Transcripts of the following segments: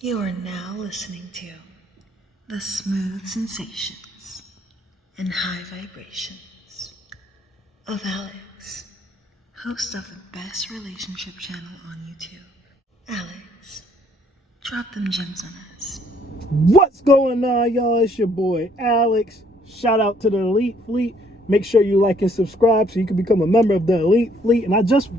You are now listening to the smooth sensations and high vibrations of Alex, host of the best relationship channel on YouTube. Alex, drop them gems on us. What's going on, y'all? It's your boy Alex. Shout out to the Elite Fleet. Make sure you like and subscribe so you can become a member of the Elite Fleet. And I just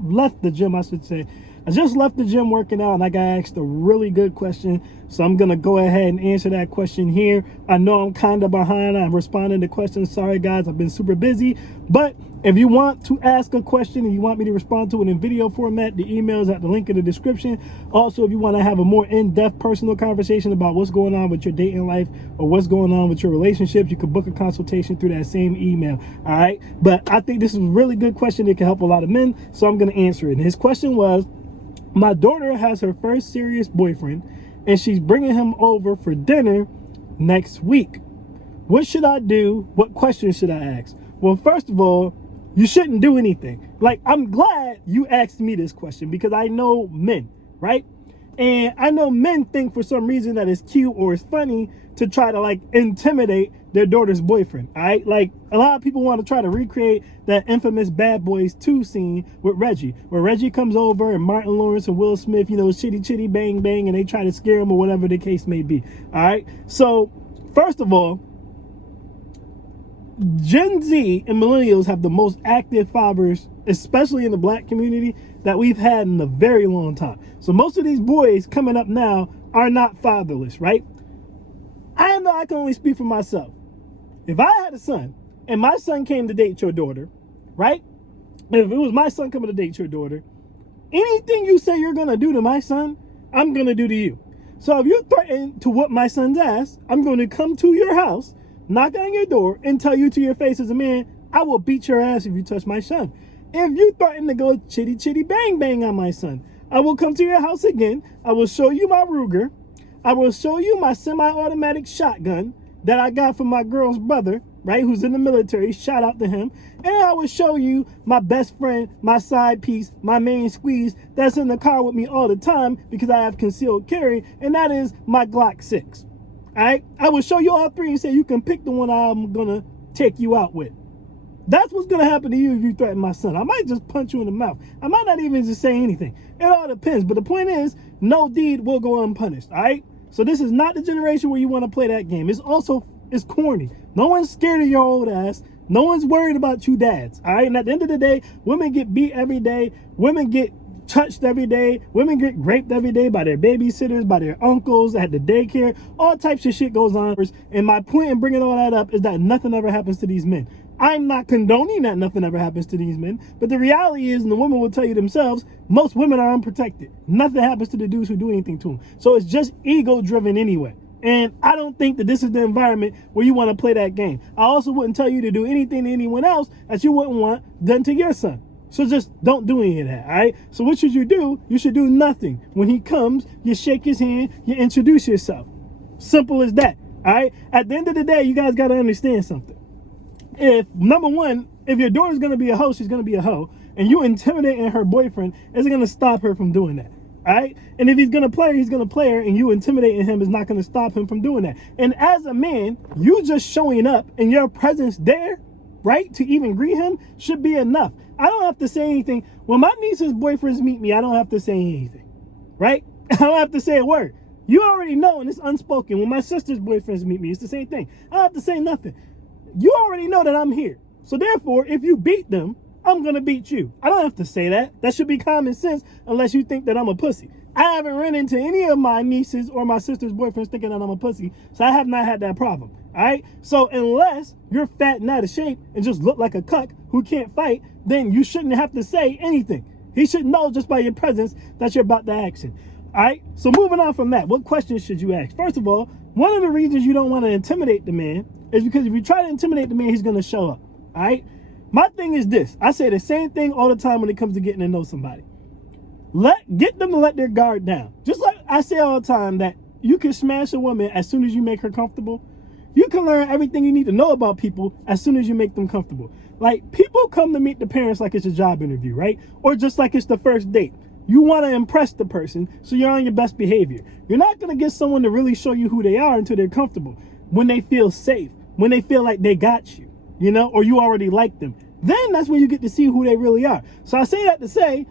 left the gym, I should say. I just left the gym working out and I got asked a really good question. So I'm going to go ahead and answer that question here. I know I'm kind of behind. I'm responding to questions. Sorry, guys. I've been super busy. But if you want to ask a question and you want me to respond to it in video format, the email is at the link in the description. Also, if you want to have a more in-depth personal conversation about what's going on with your dating life or what's going on with your relationships, you can book a consultation through that same email. All right. But I think this is a really good question that can help a lot of men. So I'm going to answer it. And his question was, my daughter has her first serious boyfriend and she's bringing him over for dinner next week. What should I do? What questions should I ask? Well, first of all, you shouldn't do anything. Like, I'm glad you asked me this question because I know men, right? And I know men think for some reason that it's cute or it's funny to try to like intimidate their daughter's boyfriend, all right? Like, a lot of people want to try to recreate that infamous Bad Boys 2 scene with Reggie, where Reggie comes over and Martin Lawrence and Will Smith, you know, chitty chitty bang bang, and they try to scare him or whatever the case may be, all right? So, first of all, Gen Z and millennials have the most active fathers, especially in the black community, that we've had in a very long time. So most of these boys coming up now are not fatherless, right? I know I can only speak for myself. If I had a son and my son came to date your daughter, right? If it was my son coming to date your daughter, anything you say you're going to do to my son, I'm going to do to you. So if you threaten to whoop my son's ass, I'm going to come to your house, knock on your door, and tell you to your face as a man, I will beat your ass if you touch my son. If you threaten to go chitty chitty bang bang on my son, I will come to your house again. I will show you my Ruger. I will show you my semi-automatic shotgun that I got from my girl's brother, right, who's in the military. Shout out to him. And I will show you my best friend, my side piece, my main squeeze that's in the car with me all the time because I have concealed carry, and that is my Glock 6. All right? I will show you all three and say you can pick the one I'm going to take you out with. That's what's going to happen to you if you threaten my son. I might just punch you in the mouth. I might not even just say anything. It all depends. But the point is, no deed will go unpunished. All right? So this is not the generation where you want to play that game. It's corny. No one's scared of your old ass. No one's worried about you dads. All right? And at the end of the day, women get beat every day. Women get touched every day. Women get raped every day by their babysitters, by their uncles at the daycare. All types of shit goes on. And my point in bringing all that up is that nothing ever happens to these men. I'm not condoning that nothing ever happens to these men, but the reality is, and the women will tell you themselves, most women are unprotected. Nothing happens to the dudes who do anything to them. So it's just ego driven anyway. And I don't think that this is the environment where you want to play that game. I also wouldn't tell you to do anything to anyone else that you wouldn't want done to your son. So just don't do any of that, all right? So what should you do? You should do nothing. When he comes, you shake his hand, you introduce yourself. Simple as that, all right? At the end of the day, you guys got to understand something. If, number one, if your daughter's going to be a hoe, she's going to be a hoe, and you intimidating her boyfriend isn't going to stop her from doing that, all right? And if he's going to play her, he's going to play her, and you intimidating him is not going to stop him from doing that. And as a man, you just showing up and your presence there, right, to even greet him should be enough. I don't have to say anything. When my niece's boyfriends meet me, I don't have to say anything, right? I don't have to say a word. You already know, and it's unspoken. When my sister's boyfriends meet me, it's the same thing. I don't have to say nothing. You already know that I'm here. So therefore, if you beat them, I'm going to beat you. I don't have to say that. That should be common sense unless you think that I'm a pussy. I haven't run into any of my nieces or my sister's boyfriends thinking that I'm a pussy, so I have not had that problem, all right? So unless you're fat and out of shape and just look like a cuck who can't fight, then you shouldn't have to say anything. He should know just by your presence that you're about to action, all right? So moving on from that, what questions should you ask? First of all, one of the reasons you don't want to intimidate the man is because if you try to intimidate the man, he's going to show up, all right? My thing is this. I say the same thing all the time when it comes to getting to know somebody. Get them to let their guard down. Just like I say all the time that you can smash a woman as soon as you make her comfortable. You can learn everything you need to know about people as soon as you make them comfortable. Like, people come to meet the parents like it's a job interview, right? Or just like it's the first date. You want to impress the person, so you're on your best behavior. You're not going to get someone to really show you who they are until they're comfortable, when they feel safe, when they feel like they got you, you know, or you already like them. Then that's when you get to see who they really are. So I say that to say,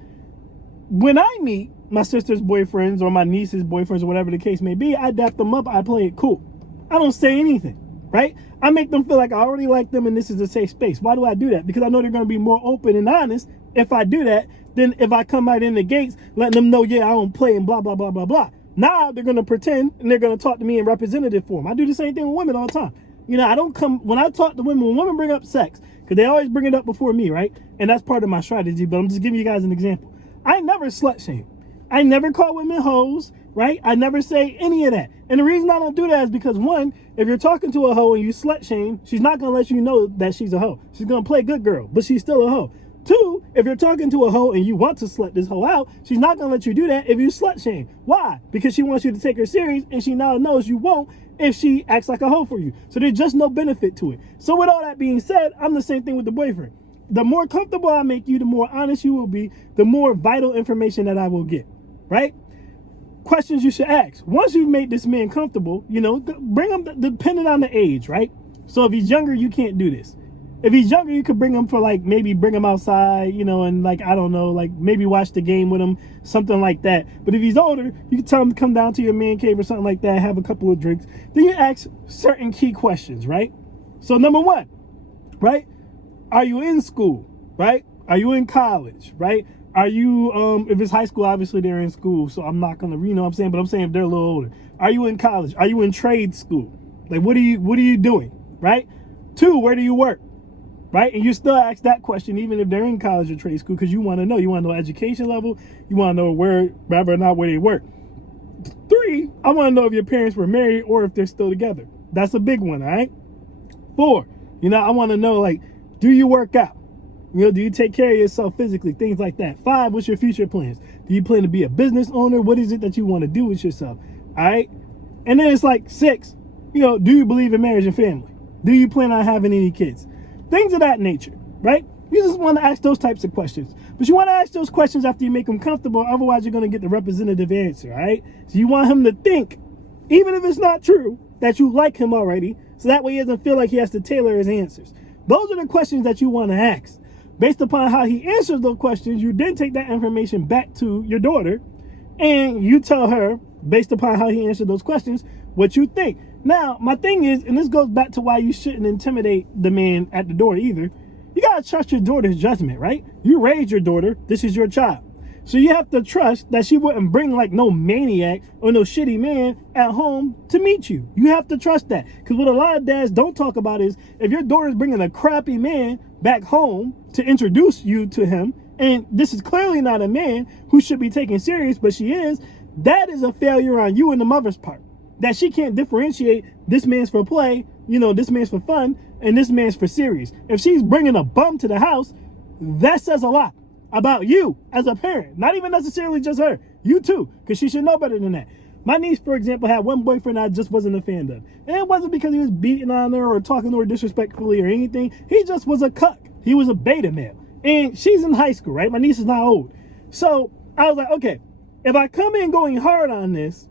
when I meet my sister's boyfriends or my niece's boyfriends or whatever the case may be, I dap them up, I play it cool. I don't say anything, right? I make them feel like I already like them and this is a safe space. Why do I do that? Because I know they're going to be more open and honest if I do that than if I come out in the gates letting them know, yeah, I don't play and blah, blah, blah, blah, blah. Now they're going to pretend and they're going to talk to me in representative form. I do the same thing with women all the time. You know, I don't come, when I talk to women, when women bring up sex, because they always bring it up before me, right? And that's part of my strategy, but I'm just giving you guys an example. I never slut shame. I never call women hoes, right? I never say any of that. And the reason I don't do that is because, one, if you're talking to a hoe and you slut shame, she's not going to let you know that she's a hoe. She's going to play good girl, but she's still a hoe. Two, if you're talking to a hoe and you want to slut this hoe out, she's not going to let you do that if you slut shame. Why? Because she wants you to take her serious, and she now knows you won't if she acts like a hoe for you. So there's just no benefit to it. So with all that being said, I'm the same thing with the boyfriend. The more comfortable I make you, the more honest you will be, the more vital information that I will get, right? Questions you should ask. Once you've made this man comfortable, you know, bring him, depending on the age, right? So if he's younger, you can't do this. If he's younger, you could bring him for like, maybe bring him outside, you know, and like, I don't know, like maybe watch the game with him, something like that. But if he's older, you can tell him to come down to your man cave or something like that, have a couple of drinks. Then you ask certain key questions, right? So number one, right? Are you in school, right? Are you in college, right? Are you, if it's high school, obviously they're in school, so I'm not gonna, you know what I'm saying? But I'm saying if they're a little older. Are you in college? Are you in trade school? Like, what are you doing, right? Two, where do you work? Right? And you still ask that question even if they're in college or trade school, because you want to know. You want to know education level. You want to know whether or not where they work. Three, I want to know if your parents were married or if they're still together. That's a big one, all right? Four, you know, I want to know, like, do you work out? You know, do you take care of yourself physically? Things like that. Five, what's your future plans? Do you plan to be a business owner? What is it that you want to do with yourself? All right? And then it's like six, you know, do you believe in marriage and family? Do you plan on having any kids? Things of that nature, right? You just want to ask those types of questions. But you want to ask those questions after you make them comfortable. Otherwise, you're going to get the representative answer, all right? So you want him to think, even if it's not true, that you like him already. So that way he doesn't feel like he has to tailor his answers. Those are the questions that you want to ask. Based upon how he answers those questions, you then take that information back to your daughter. And you tell her, based upon how he answered those questions, what you think. Now, my thing is, and this goes back to why you shouldn't intimidate the man at the door either. You got to trust your daughter's judgment, right? You raised your daughter. This is your child. So you have to trust that she wouldn't bring like no maniac or no shitty man at home to meet you. You have to trust that. Because what a lot of dads don't talk about is if your daughter's bringing a crappy man back home to introduce you to him, and this is clearly not a man who should be taken serious, but she is, that is a failure on you and the mother's part. That she can't differentiate this man's for play, you know, this man's for fun, and this man's for serious. If she's bringing a bum to the house, that says a lot about you as a parent. Not even necessarily just her, you too, because she should know better than that. My niece, for example, had one boyfriend I just wasn't a fan of. And it wasn't because he was beating on her or talking to her disrespectfully or anything. He just was a cuck. He was a beta male. And she's in high school, right? My niece is not old. So I was like, okay, if I come in going hard on this,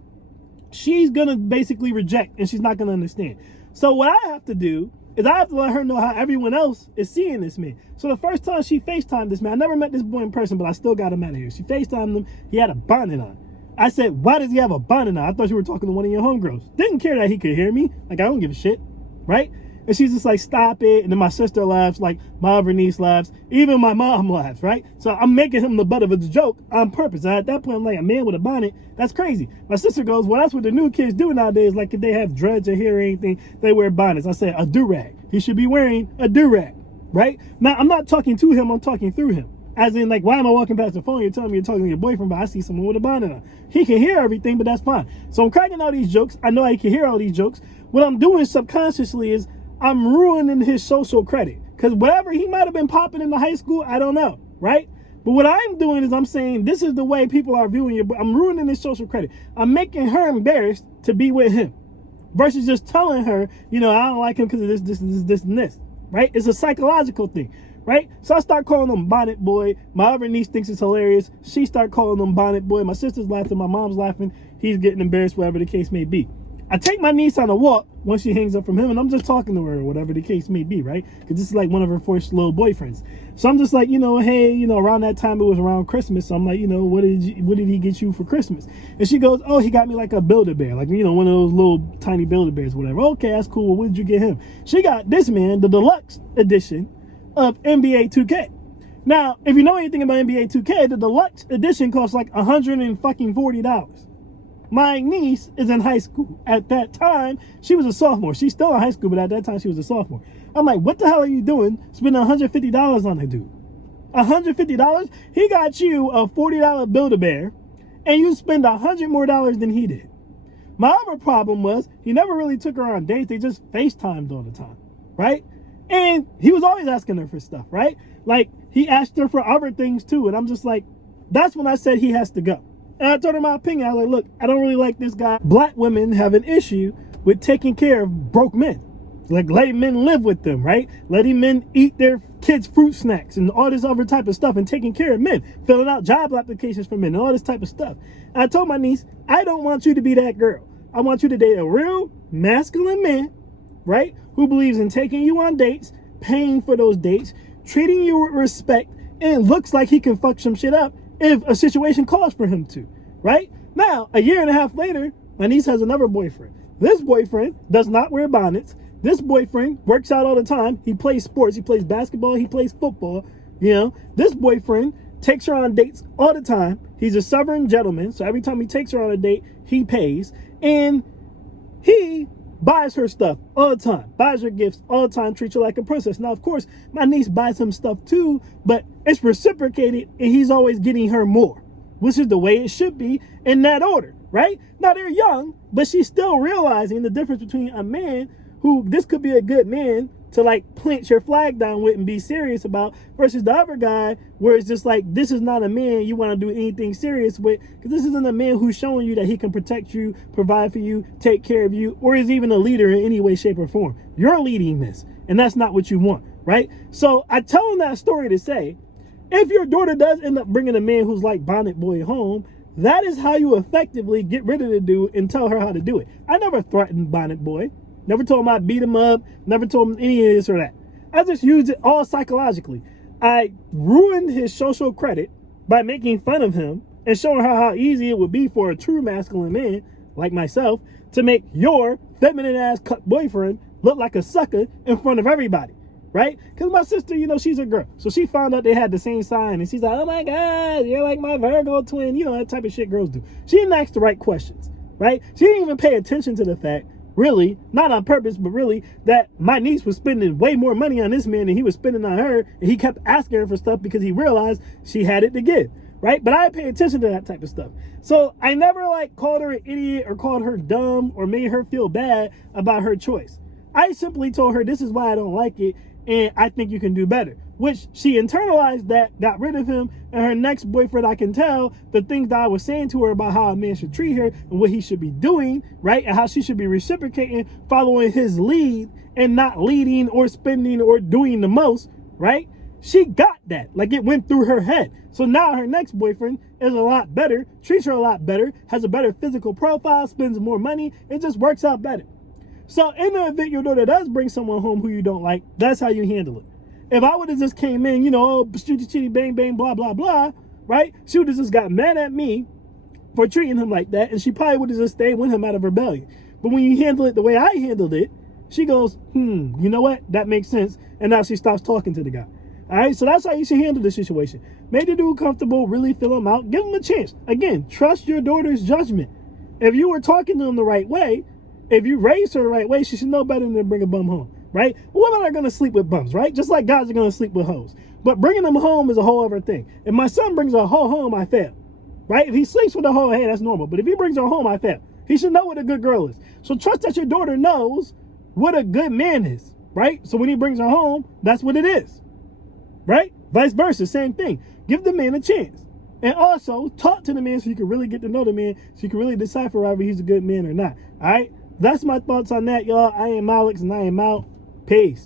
she's going to basically reject and she's not going to understand. So what I have to do is I have to let her know how everyone else is seeing this man. So the first time she FaceTimed this man, I never met this boy in person, but I still got him out of here. She FaceTimed him. He had a bonnet on. I said, why does he have a bonnet on? I thought you were talking to one of your homegirls. Didn't care that he could hear me. Like, I don't give a shit, right? And she's just like, stop it. And then my sister laughs, like my other niece laughs. Even my mom laughs, right? So I'm making him the butt of a joke on purpose. And at that point, I'm like, a man with a bonnet, that's crazy. My sister goes, well, that's what the new kids do nowadays. Like if they have dreads or hair or anything, they wear bonnets. I said, a do-rag. He should be wearing a do-rag, right? Now, I'm not talking to him, I'm talking through him. As in, like, why am I walking past the phone? You're telling me you're talking to your boyfriend, but I see someone with a bonnet on. He can hear everything, but that's fine. So I'm cracking all these jokes. I know he can hear all these jokes. What I'm doing subconsciously is I'm ruining his social credit. Because whatever he might have been popping in the high school, I don't know, right? But what I'm doing is I'm saying this is the way people are viewing you. I'm ruining his social credit. I'm making her embarrassed to be with him. Versus just telling her, you know, I don't like him because of this, and this, right? It's a psychological thing. right? So I start calling him Bonnet Boy. My other niece thinks it's hilarious. She start calling him Bonnet Boy. My sister's laughing. My mom's laughing. He's getting embarrassed, whatever the case may be. I take my niece on a walk once she hangs up from him, and I'm just talking to her, whatever the case may be, right? Because this is like one of her first little boyfriends. So I'm just like, hey, around that time, it was around Christmas. So I'm like, what did he get you for Christmas? And she goes, oh, he got me like a Build-A-Bear, like, one of those little tiny Build-A-Bears, whatever. Okay, that's cool. What did you get him? She got this man, the deluxe edition of NBA 2K. Now, if you know anything about NBA 2K, the deluxe edition costs like $140. My niece is in high school. At that time, she was a sophomore. She's still in high school, but at that time, she was a sophomore. I'm like, what the hell are you doing spending $150 on a dude? $150? He got you a $40 Build-A-Bear, and you spend $100 more than he did. My other problem was he never really took her on dates. They just FaceTimed all the time, right? And he was always asking her for stuff, right? Like, he asked her for other things, too. And I'm just like, that's when I said he has to go. And I told her my opinion. I was like, look, I don't really like this guy. Black women have an issue with taking care of broke men. Like, letting men live with them, right? Letting men eat their kids' fruit snacks and all this other type of stuff and taking care of men. Filling out job applications for men and all this type of stuff. And I told my niece, I don't want you to be that girl. I want you to date a real masculine man, right? Who believes in taking you on dates, paying for those dates, treating you with respect, and looks like he can fuck some shit up if a situation calls for him to, right? Now, a year and a half later, my niece has another boyfriend. This boyfriend does not wear bonnets. This boyfriend works out all the time. He plays sports. He plays basketball. He plays football. This boyfriend takes her on dates all the time. He's a Southern gentleman. So every time he takes her on a date, he pays. And he buys her stuff all the time, buys her gifts all the time, treats her like a princess. Now, of course, my niece buys him stuff too, but it's reciprocated and he's always getting her more, which is the way it should be in that order, right? Now, they're young, but she's still realizing the difference between a man who, this could be a good man to like plant your flag down with and be serious about, versus the other guy where it's just like, this is not a man you want to do anything serious with, because this isn't a man who's showing you that he can protect you, provide for you, take care of you, or is even a leader in any way, shape, or form. You're leading this, and that's not what you want, right? So I tell him that story to say, if your daughter does end up bringing a man who's like Bonnet Boy home, that is how you effectively get rid of the dude and tell her how to do it. I never threatened Bonnet Boy. Never told him I'd beat him up. Never told him any of this or that. I just used it all psychologically. I ruined his social credit by making fun of him and showing her how easy it would be for a true masculine man like myself to make your feminine ass boyfriend look like a sucker in front of everybody, right? Because my sister, she's a girl. So she found out they had the same sign and she's like, oh my God, you're like my Virgo twin. That type of shit girls do. She didn't ask the right questions, right? She didn't even pay attention to the fact, really, not on purpose, but really, that my niece was spending way more money on this man than he was spending on her, and he kept asking her for stuff because he realized she had it to give, right? But I pay attention to that type of stuff. So I never called her an idiot or called her dumb or made her feel bad about her choice. I simply told her, this is why I don't like it, and I think you can do better. Which she internalized that, got rid of him, and her next boyfriend, I can tell the things that I was saying to her about how a man should treat her and what he should be doing, right? And how she should be reciprocating, following his lead and not leading or spending or doing the most, right? She got that. It went through her head. So now her next boyfriend is a lot better, treats her a lot better, has a better physical profile, spends more money. It just works out better. So in the event your daughter does bring someone home who you don't like, that's how you handle it. If I would have just came in, chitty chitty bang bang blah blah blah, right? She would have just got mad at me for treating him like that, and she probably would have just stayed with him out of rebellion. But when you handle it the way I handled it, she goes, you know what? That makes sense. And now she stops talking to the guy. All right, so that's how you should handle the situation. Make the dude comfortable, really fill him out, give him a chance. Again, trust your daughter's judgment. If you were talking to him the right way, if you raised her the right way, she should know better than to bring a bum home. Right? Women are going to sleep with bums, right? Just like guys are going to sleep with hoes. But bringing them home is a whole other thing. If my son brings a hoe home, I fail. Right? If he sleeps with a hoe, hey, that's normal. But if he brings her home, I fail. He should know what a good girl is. So trust that your daughter knows what a good man is. Right? So when he brings her home, that's what it is. Right? Vice versa, same thing. Give the man a chance. And also, talk to the man so you can really get to know the man, so you can really decipher whether he's a good man or not. All right? That's my thoughts on that, y'all. I am Alex, and I am out. Peace.